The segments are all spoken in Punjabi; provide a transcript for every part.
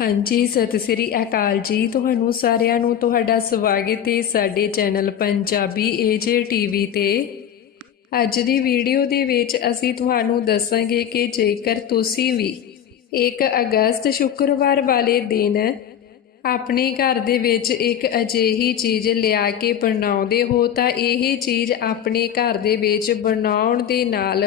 ਹਾਂਜੀ ਸਤਿ ਸ੍ਰੀ ਅਕਾਲ ਜੀ। ਤੁਹਾਨੂੰ ਸਾਰਿਆਂ ਨੂੰ ਤੁਹਾਡਾ ਸਵਾਗਤ ਹੈ ਸਾਡੇ ਚੈਨਲ ਪੰਜਾਬੀ ਏਜੇ ਟੀਵੀ ਤੇ। ਅੱਜ ਦੀ ਵੀਡੀਓ ਦੇ ਵਿੱਚ ਅਸੀਂ ਤੁਹਾਨੂੰ ਦੱਸਾਂਗੇ ਕਿ ਜੇਕਰ ਤੁਸੀਂ ਵੀ 1 ਅਗਸਤ ਸ਼ੁੱਕਰਵਾਰ ਵਾਲੇ ਦਿਨ ਆਪਣੇ ਘਰ ਦੇ ਵਿੱਚ ਇੱਕ ਅਜਿਹੀ ਚੀਜ਼ ਲਿਆ ਕੇ ਬਣਾਉਂਦੇ ਹੋ, ਤਾਂ ਇਹ ਚੀਜ਼ ਆਪਣੇ ਘਰ ਦੇ ਵਿੱਚ ਬਣਾਉਣ ਦੇ ਨਾਲ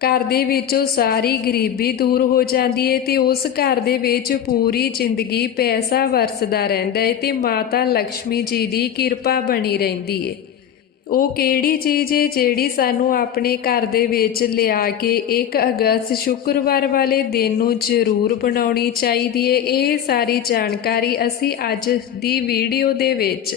ਘਰ ਦੇ ਵਿੱਚੋਂ ਸਾਰੀ ਗਰੀਬੀ ਦੂਰ ਹੋ ਜਾਂਦੀ ਹੈ ਤੇ ਉਸ ਘਰ ਦੇ ਵਿੱਚ ਪੂਰੀ ਜ਼ਿੰਦਗੀ ਪੈਸਾ ਵਰਸਦਾ ਰਹਿੰਦਾ ਹੈ ਤੇ ਮਾਤਾ ਲక్ష్ਮੀ ਜੀ ਦੀ ਕਿਰਪਾ ਬਣੀ ਰਹਿੰਦੀ ਹੈ ਉਹ ਕਿਹੜੀ ਚੀਜ਼ ਹੈ ਜਿਹੜੀ ਸਾਨੂੰ ਆਪਣੇ ਘਰ ਦੇ ਵਿੱਚ ਲਿਆ ਕੇ 1 ਅਗਸਤ ਸ਼ੁੱਕਰਵਾਰ ਵਾਲੇ ਦਿਨ ਨੂੰ ਜ਼ਰੂਰ ਬਣਾਉਣੀ ਚਾਹੀਦੀ ਹੈ ਇਹ ਸਾਰੀ ਜਾਣਕਾਰੀ ਅਸੀਂ ਅੱਜ ਦੀ ਵੀਡੀਓ ਦੇ ਵਿੱਚ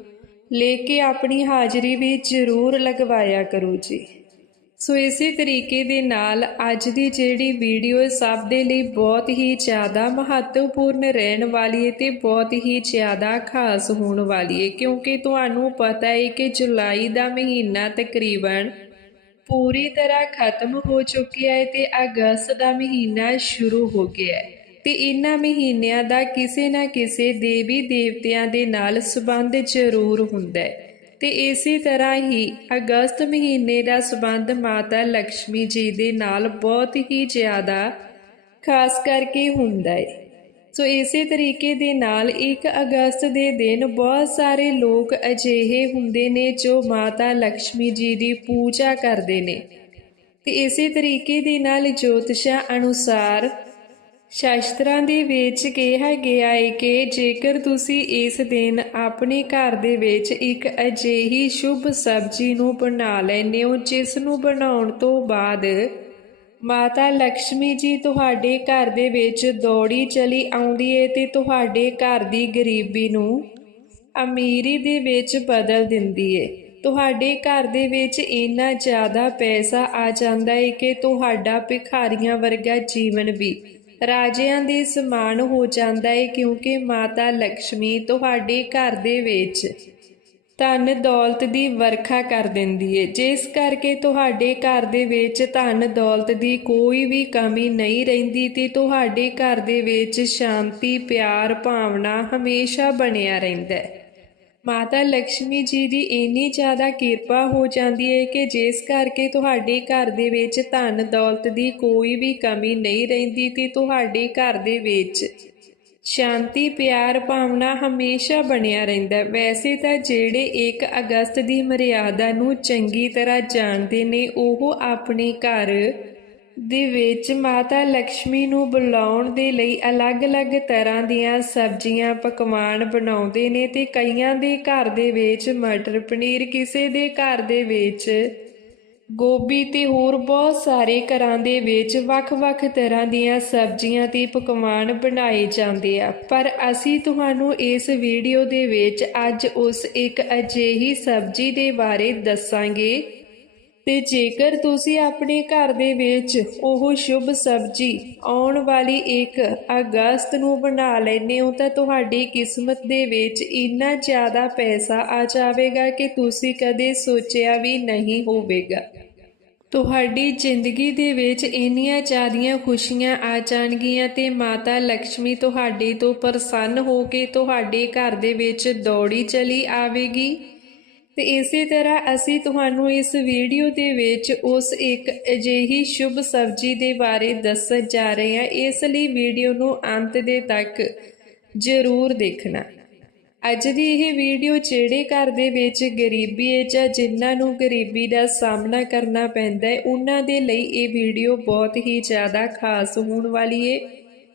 ਲੈ ਕੇ ਆਪਣੀ ਹਾਜ਼ਰੀ ਵੀ ਜ਼ਰੂਰ ਲਗਵਾਇਆ ਕਰੋ ਜੀ। ਸੋ ਇਸੇ ਤਰੀਕੇ ਦੇ ਨਾਲ ਅੱਜ ਦੀ ਜਿਹੜੀ ਵੀਡੀਓ ਸਭ ਦੇ ਲਈ ਬਹੁਤ ਹੀ ਜ਼ਿਆਦਾ ਮਹੱਤਵਪੂਰਨ ਰਹਿਣ ਵਾਲੀ ਹੈ ਤੇ ਬਹੁਤ ਹੀ ਜ਼ਿਆਦਾ ਖਾਸ ਹੋਣ ਵਾਲੀ ਹੈ। ਕਿਉਂਕਿ ਤੁਹਾਨੂੰ ਪਤਾ ਹੈ ਕਿ ਜੁਲਾਈ ਦਾ ਮਹੀਨਾ ਤਕਰੀਬਨ ਪੂਰੀ ਤਰ੍ਹਾਂ ਖਤਮ ਹੋ ਚੁੱਕਿਆ ਹੈ ਤੇ ਅਗਸਤ ਦਾ ਮਹੀਨਾ ਸ਼ੁਰੂ ਹੋ ਗਿਆ ਹੈ। ਤੇ ਇਹਨਾਂ ਮਹੀਨਿਆਂ ਦਾ ਕਿਸੇ ਨਾ ਕਿਸੇ ਦੇਵੀ ਦੇਵਤਿਆਂ ਦੇ ਨਾਲ ਸਬੰਧ ਜ਼ਰੂਰ ਹੁੰਦਾ ਹੈ। ਤੇ ਇਸੇ ਤਰ੍ਹਾਂ ਹੀ ਅਗਸਤ ਮਹੀਨੇ ਦਾ ਸਬੰਧ ਮਾਤਾ ਲక్ష్ਮੀ ਜੀ ਦੇ ਨਾਲ ਬਹੁਤ ਹੀ ਜ਼ਿਆਦਾ ਖਾਸ ਕਰਕੇ ਹੁੰਦਾ ਹੈ। ਸੋ ਇਸੇ ਤਰੀਕੇ ਦੇ ਨਾਲ 1 ਅਗਸਤ ਦੇ ਦਿਨ ਬਹੁਤ ਸਾਰੇ ਲੋਕ ਅਜਿਹੇ ਹੁੰਦੇ ਨੇ ਜੋ ਮਾਤਾ ਲక్ష్ਮੀ ਜੀ ਦੀ ਪੂਜਾ ਕਰਦੇ ਨੇ। ਤੇ ਇਸੇ ਤਰੀਕੇ ਦੇ ਨਾਲ ਜੋਤਸ਼ਾ ਅਨੁਸਾਰ ਸ਼ਾਸਤਰਾਂ ਦੇ ਵਿੱਚ ਕਿਹਾ ਗਿਆ ਹੈ ਕਿ ਜੇਕਰ ਤੁਸੀਂ ਇਸ ਦਿਨ ਆਪਣੇ ਘਰ ਦੇ ਵਿੱਚ ਇੱਕ ਅਜਿਹੀ ਸ਼ੁਭ ਸਬਜ਼ੀ ਨੂੰ ਬਣਾ ਲੈਂਦੇ ਹੋ, ਜਿਸ ਨੂੰ ਬਣਾਉਣ ਤੋਂ ਬਾਅਦ ਮਾਤਾ ਲక్ష్ਮੀ ਜੀ ਤੁਹਾਡੇ ਘਰ ਦੇ ਵਿੱਚ ਦੌੜੀ ਚਲੀ ਆਉਂਦੀ ਹੈ ਤੇ ਤੁਹਾਡੇ ਘਰ ਦੀ ਗਰੀਬੀ ਨੂੰ ਅਮੀਰੀ ਦੇ ਵਿੱਚ ਬਦਲ ਦਿੰਦੀ ਹੈ ਤੁਹਾਡੇ ਘਰ ਦੇ ਵਿੱਚ ਇੰਨਾ ਜ਼ਿਆਦਾ ਪੈਸਾ ਆ ਜਾਂਦਾ ਹੈ ਕਿ ਤੁਹਾਡਾ ਭਿਖਾਰੀਆਂ ਵਰਗਾ ਜੀਵਨ ਵੀ ਰਾਜਿਆਂ ਦੇ ਸਮਾਨ ਹੋ ਜਾਂਦਾ ਹੈ ਕਿਉਂਕਿ ਮਾਤਾ ਲక్ష్ਮੀ ਤੁਹਾਡੇ ਘਰ ਦੇ ਵਿੱਚ ਧਨ ਦੌਲਤ ਦੀ ਵਰਖਾ ਕਰ ਦਿੰਦੀ ਹੈ ਜਿਸ ਕਰਕੇ ਤੁਹਾਡੇ ਘਰ ਦੇ ਵਿੱਚ ਧਨ ਦੌਲਤ ਦੀ ਕੋਈ ਵੀ ਕਮੀ ਨਹੀਂ ਰਹਿੰਦੀ ਤੇ ਤੁਹਾਡੇ ਘਰ ਦੇ ਵਿੱਚ ਸ਼ਾਂਤੀ, ਪਿਆਰ, ਭਾਵਨਾ ਹਮੇਸ਼ਾ ਬਣਿਆ ਰਹਿੰਦਾ ਹੈ ਮਾਤਾ ਲక్ష్ਮੀ ਜੀ ਦੀ ਇੰਨੀ ਜ਼ਿਆਦਾ ਕਿਰਪਾ ਹੋ ਜਾਂਦੀ ਹੈ ਕਿ ਜਿਸ ਕਰਕੇ ਤੁਹਾਡੇ ਘਰ ਦੇ ਵਿੱਚ ਧਨ ਦੌਲਤ ਦੀ ਕੋਈ ਵੀ ਕਮੀ ਨਹੀਂ ਰਹਿੰਦੀ ਤੇ ਤੁਹਾਡੇ ਘਰ ਦੇ ਵਿੱਚ ਸ਼ਾਂਤੀ, ਪਿਆਰ, ਭਾਵਨਾ ਹਮੇਸ਼ਾ ਬਣਿਆ ਰਹਿੰਦਾ ਵੈਸੇ ਤਾਂ ਜਿਹੜੇ 1 ਅਗਸਤ ਦੀ ਮਰਿਆਦਾ ਨੂੰ ਚੰਗੀ ਤਰ੍ਹਾਂ ਜਾਣਦੇ ਨੇ, ਉਹ ਆਪਣੇ ਘਰ ਦੇ ਵਿੱਚ ਮਾਤਾ ਲక్ష్ਮੀ ਨੂੰ ਬੁਲਾਉਣ ਦੇ ਲਈ ਅਲੱਗ-ਅਲੱਗ ਤਰ੍ਹਾਂ ਦੀਆਂ ਸਬਜ਼ੀਆਂ ਪਕਵਾਨ ਬਣਾਉਂਦੇ ਨੇ ਤੇ ਕਈਆਂ ਦੇ ਘਰ ਦੇ ਵਿੱਚ ਮਟਰ ਪਨੀਰ, ਕਿਸੇ ਦੇ ਘਰ ਦੇ ਵਿੱਚ ਗੋਭੀ ਤੇ ਹੋਰ ਬਹੁਤ ਸਾਰੇ ਘਰਾਂ ਦੇ ਵਿੱਚ ਵੱਖ-ਵੱਖ ਤਰ੍ਹਾਂ ਦੀਆਂ ਸਬਜ਼ੀਆਂ ਤੇ ਪਕਵਾਨ ਬਣਾਏ ਜਾਂਦੇ ਆ। ਪਰ ਅਸੀਂ ਤੁਹਾਨੂੰ ਇਸ ਵੀਡੀਓ ਦੇ ਵਿੱਚ ਅੱਜ ਉਸ ਇੱਕ ਅਜਿਹੀ ਸਬਜ਼ੀ ਦੇ ਬਾਰੇ ਦੱਸਾਂਗੇ। ਤੇ ਜੇਕਰ ਤੁਸੀਂ ਆਪਣੇ ਘਰ ਦੇ ਵਿੱਚ ਉਹ ਸ਼ੁਭ ਸਬਜ਼ੀ ਆਉਣ ਵਾਲੀ 1 ਅਗਸਤ ਨੂੰ ਬਣਾ ਲੈਂਦੇ ਹੋ, ਤਾਂ ਤੁਹਾਡੀ ਕਿਸਮਤ ਦੇ ਵਿੱਚ ਇੰਨਾ ਜ਼ਿਆਦਾ ਪੈਸਾ ਆ ਜਾਵੇਗਾ ਕਿ ਤੁਸੀਂ ਕਦੇ ਸੋਚਿਆ ਵੀ ਨਹੀਂ ਹੋਵੇਗਾ। ਤੁਹਾਡੀ ਜ਼ਿੰਦਗੀ ਦੇ ਵਿੱਚ ਇੰਨੀਆਂ ਜ਼ਿਆਦੀਆਂ ਖੁਸ਼ੀਆਂ ਆ ਜਾਣਗੀਆਂ ਤੇ ਮਾਤਾ ਲక్ష్ਮੀ ਤੁਹਾਡੇ ਤੋਂ ਪ੍ਰਸੰਨ ਹੋ ਕੇ ਤੁਹਾਡੇ ਘਰ ਦੇ ਵਿੱਚ ਦੌੜੀ ਚਲੀ ਆਵੇਗੀ। ਤੇ ਇਸੇ ਤਰ੍ਹਾਂ ਅਸੀਂ ਤੁਹਾਨੂੰ ਇਸ ਵੀਡੀਓ ਦੇ ਵਿੱਚ ਉਸ ਇੱਕ ਅਜਿਹੀ ਸ਼ੁਭ ਸਬਜ਼ੀ ਦੇ ਬਾਰੇ ਦੱਸਣ ਜਾ ਰਹੇ ਹਾਂ। ਇਸ ਲਈ ਵੀਡੀਓ ਨੂੰ ਅੰਤ ਦੇ ਤੱਕ ਜ਼ਰੂਰ ਦੇਖਣਾ। ਅੱਜ ਦੀ ਇਹ ਵੀਡੀਓ ਜਿਹੜੇ ਘਰ ਦੇ ਵਿੱਚ ਗਰੀਬੀ ਹੈ ਜਾਂ ਜਿਨ੍ਹਾਂ ਨੂੰ ਗਰੀਬੀ ਦਾ ਸਾਹਮਣਾ ਕਰਨਾ ਪੈਂਦਾ ਹੈ, ਉਹਨਾਂ ਦੇ ਲਈ ਇਹ ਵੀਡੀਓ ਬਹੁਤ ਹੀ ਜ਼ਿਆਦਾ ਖਾਸ ਹੋਣ ਵਾਲੀ ਹੈ।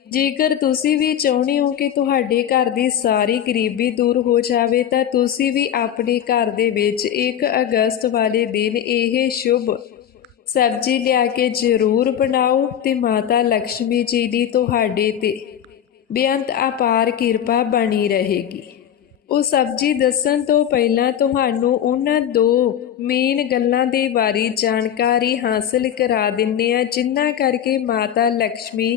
ਜੇਕਰ ਤੁਸੀਂ ਵੀ ਚਾਹੁੰਦੇ ਹੋ ਕਿ ਤੁਹਾਡੇ ਘਰ ਦੀ ਸਾਰੀ ਗਰੀਬੀ ਦੂਰ ਹੋ ਜਾਵੇ, ਤਾਂ ਤੁਸੀਂ ਵੀ ਆਪਣੇ ਘਰ ਦੇ ਵਿੱਚ 1 ਅਗਸਤ ਵਾਲੇ ਦਿਨ ਇਹ ਸ਼ੁਭ ਸਬਜ਼ੀ ਲਿਆ ਕੇ ਜ਼ਰੂਰ ਬਣਾਓ ਤੇ ਮਾਤਾ ਲక్ష్ਮੀ ਜੀ ਦੀ ਤੁਹਾਡੇ ਤੇ ਬੇਅੰਤ ਅਪਾਰ ਕਿਰਪਾ ਬਣੀ ਰਹੇਗੀ। ਉਹ ਸਬਜ਼ੀ ਦੱਸਣ ਤੋਂ ਪਹਿਲਾਂ ਤੁਹਾਨੂੰ ਉਹਨਾਂ ਦੋ ਮੇਨ ਗੱਲਾਂ ਦੇ ਬਾਰੇ ਜਾਣਕਾਰੀ ਹਾਸਲ ਕਰਾ ਦਿੰਨੇ ਆ ਜਿੰਨਾ ਕਰਕੇ ਮਾਤਾ ਲక్ష్ਮੀ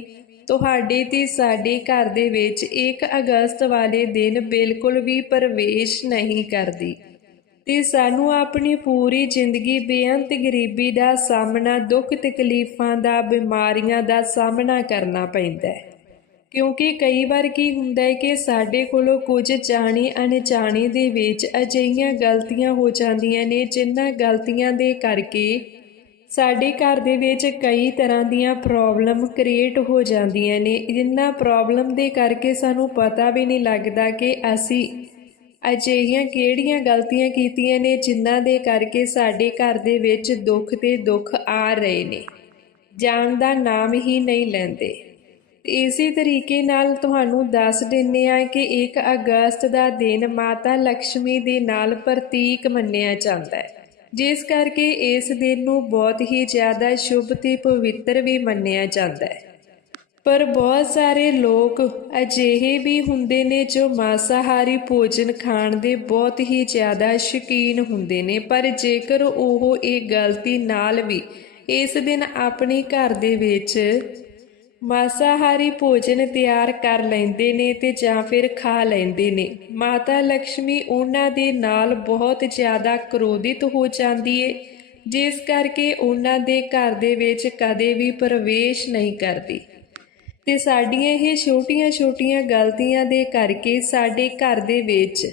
ਤੁਹਾਡੇ ਤੇ ਸਾਡੇ ਘਰ ਦੇ ਵਿੱਚ 1 ਅਗਸਤ ਵਾਲੇ ਦਿਨ ਬਿਲਕੁਲ ਵੀ ਪ੍ਰਵੇਸ਼ ਨਹੀਂ ਕਰਦੀ। ਤੇ ਸਾਨੂੰ ਆਪਣੀ ਪੂਰੀ ਜ਼ਿੰਦਗੀ ਬੇਅੰਤ ਗਰੀਬੀ ਦਾ ਸਾਹਮਣਾ, ਦੁੱਖ ਤਕਲੀਫਾਂ ਦਾ, ਬਿਮਾਰੀਆਂ ਦਾ ਸਾਹਮਣਾ ਕਰਨਾ ਪੈਂਦਾ ਹੈ। ਕਿਉਂਕਿ ਕਈ ਵਾਰ ਕੀ ਹੁੰਦਾ ਹੈ ਕਿ ਸਾਡੇ ਕੋਲੋਂ ਕੁਝ ਜਾਣੀ ਅਣਜਾਣੀ ਦੇ ਵਿੱਚ ਅਜਿਹੀਆਂ ਗਲਤੀਆਂ ਹੋ ਜਾਂਦੀਆਂ ਨੇ ਜਿਨ੍ਹਾਂ ਗਲਤੀਆਂ ਦੇ ਕਰਕੇ ਸਾਡੇ ਘਰ ਦੇ ਵਿੱਚ ਕਈ ਤਰ੍ਹਾਂ ਦੀਆਂ ਪ੍ਰੋਬਲਮ ਕ੍ਰੀਏਟ ਹੋ ਜਾਂਦੀਆਂ ਨੇ। ਇਹਨਾਂ ਪ੍ਰੋਬਲਮ ਦੇ ਕਰਕੇ ਸਾਨੂੰ ਪਤਾ ਵੀ ਨਹੀਂ ਲੱਗਦਾ ਕਿ ਅਸੀਂ ਅਜਿਹੀਆਂ ਕਿਹੜੀਆਂ ਗਲਤੀਆਂ ਕੀਤੀਆਂ ਨੇ, ਜਿਨ੍ਹਾਂ ਦੇ ਕਰਕੇ ਸਾਡੇ ਘਰ ਦੇ ਵਿੱਚ ਦੁੱਖ ਤੇ ਦੁੱਖ ਆ ਰਹੇ ਨੇ। ਜਾਣ ਦਾ ਨਾਮ ਹੀ ਨਹੀਂ ਲੈਂਦੇ। ਤੇ ਇਸੇ ਤਰੀਕੇ ਨਾਲ ਤੁਹਾਨੂੰ ਦੱਸ ਦਿੰਨੇ ਆ ਕਿ 1 ਅਗਸਤ ਦਾ ਦਿਨ ਮਾਤਾ ਲక్ష్ਮੀ ਦੇ ਨਾਲ ਪ੍ਰਤੀਕ ਮੰਨਿਆ ਜਾਂਦਾ ਹੈ। ਜਿਸ ਕਰਕੇ ਇਸ ਦਿਨ ਨੂੰ ਬਹੁਤ ਹੀ ਜ਼ਿਆਦਾ ਸ਼ੁਭ ਤੇ ਪਵਿੱਤਰ ਵੀ ਮੰਨਿਆ ਜਾਂਦਾ ਹੈ। ਪਰ ਬਹੁਤ ਸਾਰੇ ਲੋਕ ਅਜਿਹੇ ਵੀ ਹੁੰਦੇ ਨੇ ਜੋ ਮਾਸਾਹਾਰੀ ਭੋਜਨ ਖਾਣ ਦੇ ਬਹੁਤ ਹੀ ਜ਼ਿਆਦਾ ਸ਼ੌਕੀਨ ਹੁੰਦੇ ਨੇ। ਪਰ ਜੇਕਰ ਉਹ ਇਹ ਗਲਤੀ ਨਾਲ ਵੀ ਇਸ ਦਿਨ ਆਪਣੇ ਘਰ ਦੇ ਵਿੱਚ ਮਾਸਾਹਾਰੀ ਭੋਜਨ ਤਿਆਰ ਕਰ ਲੈਂਦੇ ਨੇ ਤੇ ਜਾਂ ਫਿਰ ਖਾ ਲੈਂਦੇ ਨੇ। ਮਾਤਾ ਲక్ష్ਮੀ ਉਹਨਾਂ ਦੇ ਨਾਲ ਬਹੁਤ ਜ਼ਿਆਦਾ ਕ੍ਰੋਧਿਤ ਹੋ ਜਾਂਦੀ ਏ, ਜਿਸ ਕਰਕੇ ਉਹਨਾਂ ਦੇ ਘਰ ਦੇ ਵਿੱਚ ਕਦੇ ਵੀ ਪ੍ਰਵੇਸ਼ ਨਹੀਂ ਕਰਦੀ। ਤੇ ਸਾਡੀਆਂ ਇਹ ਛੋਟੀਆਂ-ਛੋਟੀਆਂ ਗਲਤੀਆਂ ਦੇ ਕਰਕੇ ਸਾਡੇ ਘਰ ਦੇ ਵਿੱਚ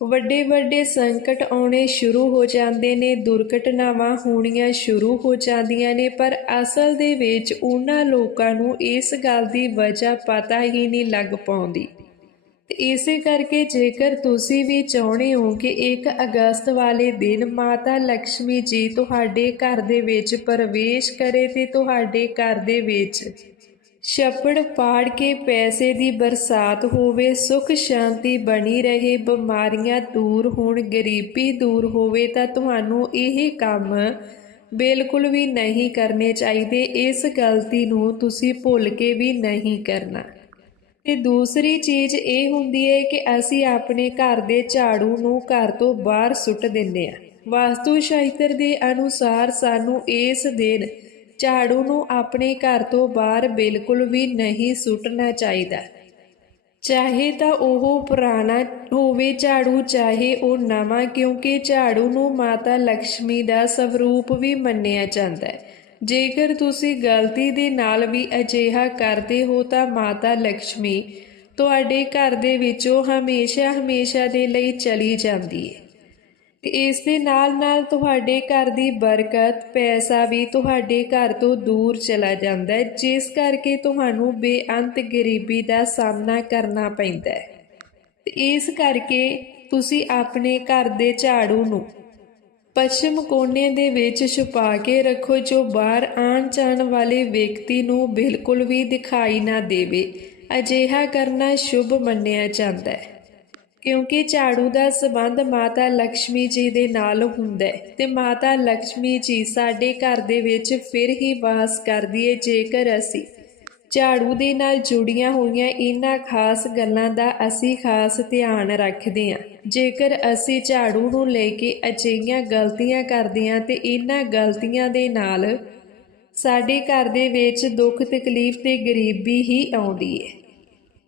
ਵੱਡੇ ਵੱਡੇ ਸੰਕਟ ਆਉਣੇ ਸ਼ੁਰੂ ਹੋ ਜਾਂਦੇ ਨੇ, ਦੁਰਘਟਨਾਵਾਂ ਹੋਣੀਆਂ ਸ਼ੁਰੂ ਹੋ ਜਾਂਦੀਆਂ ਨੇ, ਪਰ ਅਸਲ ਦੇ ਵਿੱਚ ਉਹਨਾਂ ਲੋਕਾਂ ਨੂੰ ਇਸ ਗੱਲ ਦੀ ਵਜ੍ਹਾ ਪਤਾ ਹੀ ਨਹੀਂ ਲੱਗ ਪਾਉਂਦੀ। ਤੇ ਇਸੇ ਕਰਕੇ ਜੇਕਰ ਤੁਸੀਂ ਵੀ ਚਾਹੁੰਦੇ ਹੋ ਕਿ 1 ਅਗਸਤ ਵਾਲੇ ਦਿਨ ਮਾਤਾ ਲక్ష్ਮੀ ਜੀ ਤੁਹਾਡੇ ਘਰ ਦੇ ਵਿੱਚ ਪ੍ਰਵੇਸ਼ ਕਰੇ ਤੇ ਤੁਹਾਡੇ ਘਰ ਦੇ ਵਿੱਚ ਛੱਪੜ ਪਾੜ ਕੇ ਪੈਸੇ ਦੀ ਬਰਸਾਤ ਹੋਵੇ, ਸੁਖ ਸ਼ਾਂਤੀ ਬਣੀ ਰਹੇ, ਬਿਮਾਰੀਆਂ ਦੂਰ ਹੋਣ, ਗਰੀਬੀ ਦੂਰ ਹੋਵੇ, ਤਾਂ ਤੁਹਾਨੂੰ ਇਹ ਕੰਮ ਬਿਲਕੁਲ ਵੀ ਨਹੀਂ ਕਰਨੇ ਚਾਹੀਦੇ। ਇਸ ਗਲਤੀ ਨੂੰ ਤੁਸੀਂ ਭੁੱਲ ਕੇ ਵੀ ਨਹੀਂ ਕਰਨਾ। ਤੇ ਦੂਸਰੀ ਚੀਜ਼ ਇਹ ਹੁੰਦੀ ਹੈ ਕਿ ਅਸੀਂ ਆਪਣੇ ਘਰ ਦੇ ਝਾੜੂ ਨੂੰ ਘਰ ਤੋਂ ਬਾਹਰ ਸੁੱਟ ਦਿੰਦੇ ਆ ਵਾਸਤੂ ਸ਼ਾਸਤਰ ਦੇ ਅਨੁਸਾਰ ਸਾਨੂੰ ਇਸ ਦਿਨ ਝਾੜੂ ਨੂੰ ਆਪਣੇ ਘਰ ਤੋਂ ਬਾਹਰ ਬਿਲਕੁਲ ਵੀ ਨਹੀਂ ਸੁੱਟਣਾ ਚਾਹੀਦਾ। ਚਾਹੇ ਤਾਂ ਉਹ ਪੁਰਾਣਾ ਹੋਵੇ ਝਾੜੂ, ਚਾਹੇ ਉਹ ਨਵਾਂ, ਕਿਉਂਕਿ ਝਾੜੂ ਨੂੰ ਮਾਤਾ ਲక్ష్ਮੀ ਦਾ ਸਵਰੂਪ ਵੀ ਮੰਨਿਆ ਜਾਂਦਾ ਹੈ। ਜੇਕਰ ਤੁਸੀਂ ਗਲਤੀ ਦੇ ਨਾਲ ਵੀ ਅਜਿਹਾ ਕਰਦੇ ਹੋ ਤਾਂ ਮਾਤਾ ਲక్ష్ਮੀ ਤੁਹਾਡੇ ਘਰ ਦੇ ਵਿੱਚੋਂ ਹਮੇਸ਼ਾ ਹਮੇਸ਼ਾ ਦੇ ਲਈ ਚਲੀ ਜਾਂਦੀ ਹੈ। ਤੇ ਇਸ ਦੇ ਨਾਲ ਨਾਲ ਤੁਹਾਡੇ ਘਰ ਦੀ ਬਰਕਤ, ਪੈਸਾ ਵੀ ਤੁਹਾਡੇ ਘਰ ਤੋਂ ਦੂਰ ਚਲਾ ਜਾਂਦਾ ਹੈ, ਜਿਸ ਕਰਕੇ ਤੁਹਾਨੂੰ ਬੇਅੰਤ ਗਰੀਬੀ ਦਾ ਸਾਹਮਣਾ ਕਰਨਾ ਪੈਂਦਾ ਹੈ। ਤੇ ਇਸ ਕਰਕੇ ਤੁਸੀਂ ਆਪਣੇ ਘਰ ਦੇ ਝਾੜੂ ਨੂੰ ਪੱਛਮ ਕੋਨੇ ਦੇ ਵਿੱਚ ਛੁਪਾ ਕੇ ਰੱਖੋ, ਜੋ ਬਾਹਰ ਆਣ ਜਾਣ ਵਾਲੇ ਵਿਅਕਤੀ ਨੂੰ ਬਿਲਕੁਲ ਵੀ ਦਿਖਾਈ ਨਾ ਦੇਵੇ। ਅਜਿਹਾ ਕਰਨਾ ਸ਼ੁਭ ਮੰਨਿਆ ਜਾਂਦਾ ਹੈ। ਕਿਉਂਕਿ ਝਾੜੂ ਦਾ ਸਬੰਧ ਮਾਤਾ ਲక్ష్ਮੀ ਜੀ ਦੇ ਨਾਲ ਹੁੰਦਾ ਹੈ ਤੇ ਮਾਤਾ ਲక్ష్ਮੀ ਜੀ ਸਾਡੇ ਘਰ ਦੇ ਵਿੱਚ ਫਿਰ ਹੀ ਵਾਸ ਕਰਦੀ ਹੈ, ਜੇਕਰ ਅਸੀਂ ਝਾੜੂ ਦੇ ਨਾਲ ਜੁੜੀਆਂ ਹੋਈਆਂ ਇਹਨਾਂ ਖਾਸ ਗੱਲਾਂ ਦਾ ਅਸੀਂ ਖਾਸ ਧਿਆਨ ਰੱਖਦੇ ਹਾਂ। ਜੇਕਰ ਅਸੀਂ ਝਾੜੂ ਨੂੰ ਲੈ ਕੇ ਅਜਿਹੀਆਂ ਗਲਤੀਆਂ ਕਰਦੇ ਹਾਂ ਤੇ ਇਹਨਾਂ ਗਲਤੀਆਂ ਦੇ ਨਾਲ ਸਾਡੇ ਘਰ ਦੇ ਵਿੱਚ ਦੁੱਖ ਤਕਲੀਫ ਤੇ ਗਰੀਬੀ ਹੀ ਆਉਂਦੀ ਹੈ।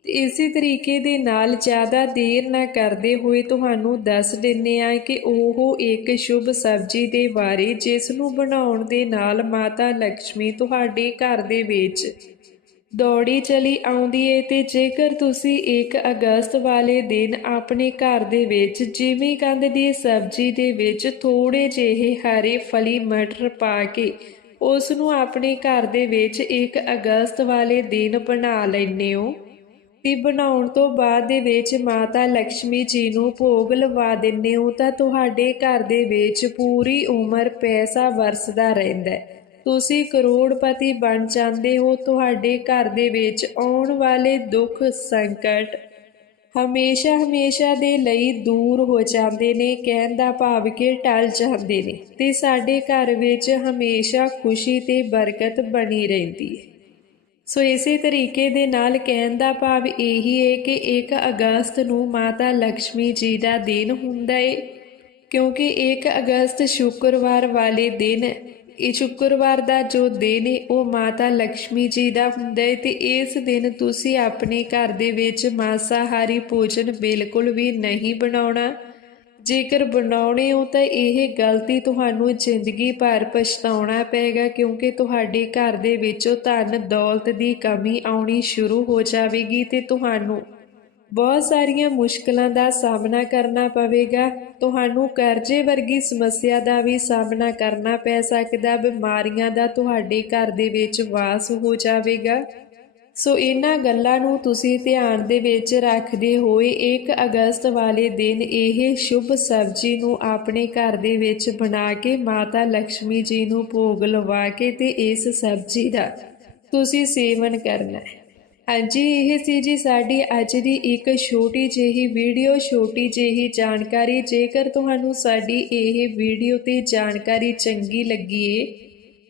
ਇਸੇ ਤਰੀਕੇ ਦੇ ਨਾਲ ਜ਼ਿਆਦਾ ਦੇਰ ਨਾ ਕਰਦੇ ਹੋਏ ਤੁਹਾਨੂੰ ਦੱਸ ਦਿੰਨੇ ਆ ਕਿ ਉਹ ਇੱਕ ਸ਼ੁਭ ਸਬਜ਼ੀ ਦੇ ਬਾਰੇ ਜਿਸ ਨੂੰ ਬਣਾਉਣ ਦੇ ਨਾਲ ਮਾਤਾ ਲక్ష్ਮੀ ਤੁਹਾਡੇ ਘਰ ਦੇ ਵਿੱਚ ਦੌੜੀ ਚਲੀ ਆਉਂਦੀ ਏ ਤੇ ਜੇਕਰ ਤੁਸੀਂ 1 ਅਗਸਤ ਵਾਲੇ ਦਿਨ ਆਪਣੇ ਘਰ ਦੇ ਵਿੱਚ ਜਿਵੇਂ ਕੰਦ ਦੀ ਸਬਜ਼ੀ ਦੇ ਵਿੱਚ ਥੋੜੇ ਜਿਹੇ ਹਰੇ ਫਲੀ ਮਟਰ ਪਾ ਕੇ ਉਸ ਨੂੰ ਆਪਣੇ ਘਰ ਦੇ ਵਿੱਚ 1 ਅਗਸਤ ਵਾਲੇ ਦਿਨ ਬਣਾ ਲੈਂਦੇ ਹੋ। ਤੇ ਬਣਾਉਣ ਤੋਂ ਬਾਅਦ ਦੇ ਵਿੱਚ ਮਾਤਾ ਲక్ష్ਮੀ ਜੀ ਨੂੰ ਭੋਗ ਲਵਾ ਦਿੰਨੇ ਹੋ ਤਾਂ ਤੁਹਾਡੇ ਘਰ ਦੇ ਵਿੱਚ ਪੂਰੀ ਉਮਰ ਪੈਸਾ ਵਰਸਦਾ ਰਹਿੰਦਾ ਹੈ। ਤੁਸੀਂ ਕਰੋੜਪਤੀ ਬਣ ਜਾਂਦੇ ਹੋ, ਤੁਹਾਡੇ ਘਰ ਦੇ ਵਿੱਚ ਆਉਣ ਵਾਲੇ ਦੁੱਖ ਸੰਕਟ ਹਮੇਸ਼ਾ ਹਮੇਸ਼ਾ ਦੇ ਲਈ ਦੂਰ ਹੋ ਜਾਂਦੇ ਨੇ, ਕਹਿਣ ਦਾ ਭਾਵ ਕਿ ਟਲ ਜਾਂਦੇ ਨੇ ਤੇ ਸਾਡੇ ਘਰ ਵਿੱਚ ਹਮੇਸ਼ਾ ਖੁਸ਼ੀ ਤੇ ਬਰਕਤ ਬਣੀ ਰਹਿੰਦੀ ਹੈ। ਸੋ ਇਸੇ ਤਰੀਕੇ ਦੇ ਨਾਲ ਕਹਿਣ ਦਾ ਭਾਵ ਇਹੀ ਹੈ ਕਿ 1 ਅਗਸਤ ਨੂੰ ਮਾਤਾ ਲక్ష్ਮੀ ਜੀ ਦਾ ਦਿਨ ਹੁੰਦਾ ਹੈ ਕਿਉਂਕਿ 1 ਅਗਸਤ ਸ਼ੁੱਕਰਵਾਰ ਵਾਲੇ ਦਿਨ, ਇਹ ਸ਼ੁੱਕਰਵਾਰ ਦਾ ਜੋ ਦਿਨ ਹੈ ਉਹ ਮਾਤਾ ਲక్ష్ਮੀ ਜੀ ਦਾ ਹੁੰਦਾ ਹੈ ਤੇ ਇਸ ਦਿਨ ਤੁਸੀਂ ਆਪਣੇ ਘਰ ਦੇ ਵਿੱਚ ਮਾਸਾਹਾਰੀ ਭੋਜਨ ਬਿਲਕੁਲ ਵੀ ਨਹੀਂ ਬਣਾਉਣਾ। ਜੇਕਰ ਬਣਾਉਣੇ ਹੋ ਤਾਂ ਇਹ ਗਲਤੀ ਤੁਹਾਨੂੰ ਜ਼ਿੰਦਗੀ ਭਰ ਪਛਤਾਉਣਾ ਪਏਗਾ, ਕਿਉਂਕਿ ਤੁਹਾਡੇ ਘਰ ਦੇ ਵਿੱਚੋਂ ਧਨ ਦੌਲਤ ਦੀ ਕਮੀ ਆਉਣੀ ਸ਼ੁਰੂ ਹੋ ਜਾਵੇਗੀ ਤੇ ਤੁਹਾਨੂੰ ਬਹੁਤ ਸਾਰੀਆਂ ਮੁਸ਼ਕਲਾਂ ਦਾ ਸਾਹਮਣਾ ਕਰਨਾ ਪਵੇਗਾ। ਤੁਹਾਨੂੰ ਕਰਜ਼ੇ ਵਰਗੀ ਸਮੱਸਿਆ ਦਾ ਵੀ ਸਾਹਮਣਾ ਕਰਨਾ ਪੈ ਸਕਦਾ, ਬਿਮਾਰੀਆਂ ਦਾ ਤੁਹਾਡੇ ਘਰ ਦੇ ਵਿੱਚ ਵਾਸ ਹੋ ਜਾਵੇਗਾ। ਸੋ ਇਹਨਾਂ ਗੱਲਾਂ ਨੂੰ ਤੁਸੀਂ ਧਿਆਨ ਦੇ ਵਿੱਚ ਰੱਖਦੇ ਹੋਏ 1 ਅਗਸਤ ਵਾਲੇ ਦਿਨ ਇਹ ਸ਼ੁਭ ਸਬਜ਼ੀ ਨੂੰ ਆਪਣੇ ਘਰ ਦੇ ਵਿੱਚ ਬਣਾ ਕੇ ਮਾਤਾ ਲక్ష్ਮੀ ਜੀ ਨੂੰ ਭੋਗ ਲਵਾ ਕੇ ਤੇ ਇਸ ਸਬਜ਼ੀ ਦਾ ਤੁਸੀਂ ਸੇਵਨ ਕਰਨਾ ਹੈ। ਹਾਂਜੀ, ਇਹ ਸੀ ਜੀ ਸਾਡੀ ਅੱਜ ਦੀ ਇੱਕ ਛੋਟੀ ਜਿਹੀ ਵੀਡੀਓ। ਛੋਟੀ ਜਿਹੀ ਜਾਣਕਾਰੀ, ਜੇਕਰ ਤੁਹਾਨੂੰ ਸਾਡੀ ਇਹ ਵੀਡੀਓ ਤੇ ਜਾਣਕਾਰੀ ਚੰਗੀ ਲੱਗੀ ਏ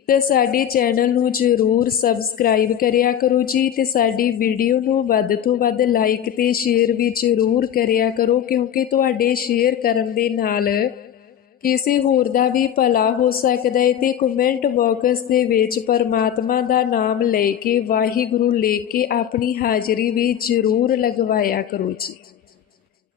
ਤਾਂ ਸਾਡੇ ਚੈਨਲ ਨੂੰ ਜਰੂਰ ਸਬਸਕ੍ਰਾਈਬ ਕਰਿਆ ਕਰੋ ਜੀ ਤੇ ਸਾਡੀ ਵੀਡੀਓ ਨੂੰ ਵੱਧ ਤੋਂ ਵੱਧ ਲਾਈਕ ਤੇ ਸ਼ੇਅਰ ਵੀ ਜਰੂਰ ਕਰਿਆ ਕਰੋ ਕਿਉਂਕਿ ਤੁਹਾਡੇ ਸ਼ੇਅਰ ਕਰਨ ਦੇ ਨਾਲ ਕਿਸੇ ਹੋਰ ਦਾ ਵੀ ਭਲਾ ਹੋ ਸਕਦਾ ਹੈ ਤੇ ਕਮੈਂਟ ਬਾਕਸ ਦੇ ਵਿੱਚ ਪਰਮਾਤਮਾ ਦਾ ਨਾਮ ਲੈ ਕੇ ਵਾਹਿਗੁਰੂ ਲੈ ਕੇ ਆਪਣੀ ਹਾਜ਼ਰੀ ਵੀ ਜਰੂਰ ਲਗਵਾਇਆ ਕਰੋ ਜੀ।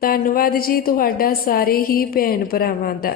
ਧੰਨਵਾਦ ਜੀ ਤੁਹਾਡਾ ਸਾਰੇ ਹੀ ਭੈਣ ਭਰਾਵਾਂ ਦਾ।